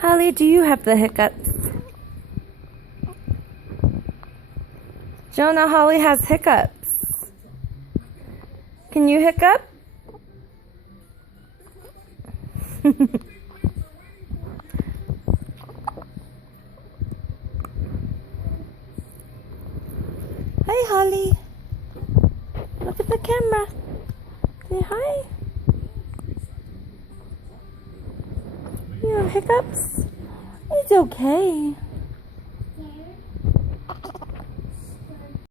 Holly, do you have the hiccups? Jonah, Holly has hiccups. Can you hiccup? Hi, Holly. Look at the camera. Say hi. You have hiccups? It's okay.